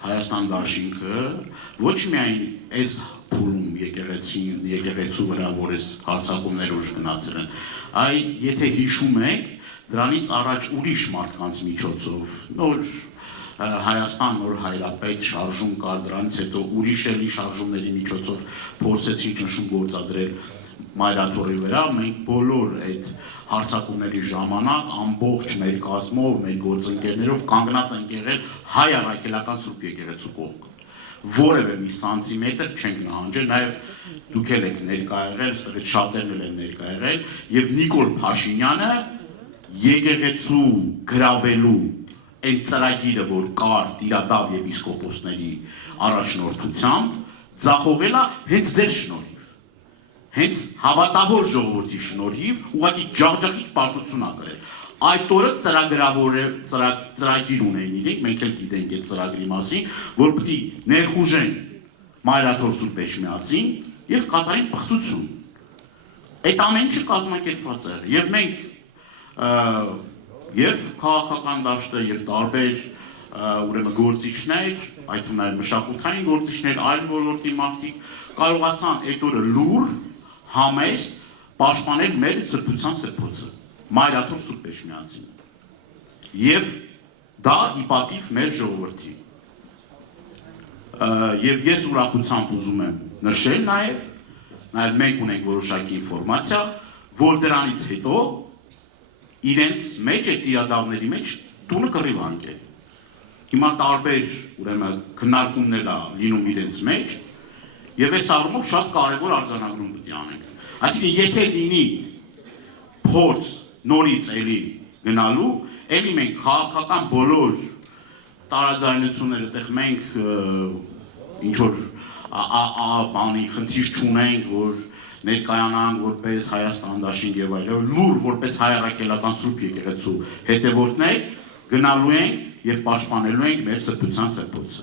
Հայաստան դաշինքը ոչ միայն այս փուլում եկեղեցու վրա, որ այս հարձակումներ ուժ գնացել են, այլ եթե հիշում եք, դրանից առաջ ուրիշ մարդկանց միջոցով, նոր Հայաստան նոր հայրապետ շարժում կար, դրանից հետո ուրիշ էլի շարժումների միջոցով փորձեցին ճնշում գործադրել Մայրաթորի վրա, մենք բոլոր այդ հարձակումների ժամանակ ամբողջ մեր կազմով, մեր գործընկերներով կանգնած ենք եղել հայ առաքելական Սուրբ եկեղեցու կողքը։ Որևէ մի սանտիմետր չենք նահանջել, նաև դուք էլ եք ներկա եղել, այստեղ շատերն են ներկա եղել, եւ Նիկոլ Փաշինյանը եկեղեցու գրավելու այդ ծրագիրը, որ կար Տիրադավ եպիսկոպոսների առաջնորդությամբ, ձախողել է հենց ձեր շնորհիվ, հենց հավատավոր ժողովրդի շնորհիվ, ուղղակի ջախջախիկ պարտություն ա կրել։ Այդ օրը ծրագիր ունեին իրենք, մենք էլ գիտենք այդ ծրագրի մասին, որ պիտի ներխուժեն Մայրաթոր Սուրբ Էջմիածին եւ կատարեն պղծություն։ Այդ ամեն ինչը կազմակերպված է, եւ մենք եւ քաղաքական դաշտը եւ տարբեր ուրեմն գործիչներ, այդ թվում նաեւ մշակութային գործիչներ, այլ ոլորտի մարդիկ կարողացան այդ օրը լուր համեստ պաշտպանել մեր սրբության սրբոցը, Մայրաթոր Սուրբ Էջմիածին։ Եվ դա ի պատիվ մեր ժողովրդի։ Եվ ես ուրախությամբ ուզում եմ նշել նաեւ մենք ունենք որոշակի ինֆորմացիա, որ դրանից հետո իրենց մեջ այդ տիրադավների մեջ տունը կռիվ անկել։ Հիմա տարբեր ուրեմն քննարկումներ ա լինում իրենց մեջ եւ այս առումով շատ կարեւոր արձանագրում պետք է անենք։ Այսինքն եթե լինի փորձ նորից էլի գնալու, էլի մենք քաղաքական բոլոր տարաձայնությունները այդտեղ մենք ինչ որ բանի խնդիր չունենք, որ ներկայանանք որպես Հայաստան դաշինք եւ այլն, լուր որպես հայ առաքելական Սուրբ եկեղեցու հետևորդներ գնալու ենք եւ պաշտպանելու ենք մեր սրբության սրբոցը։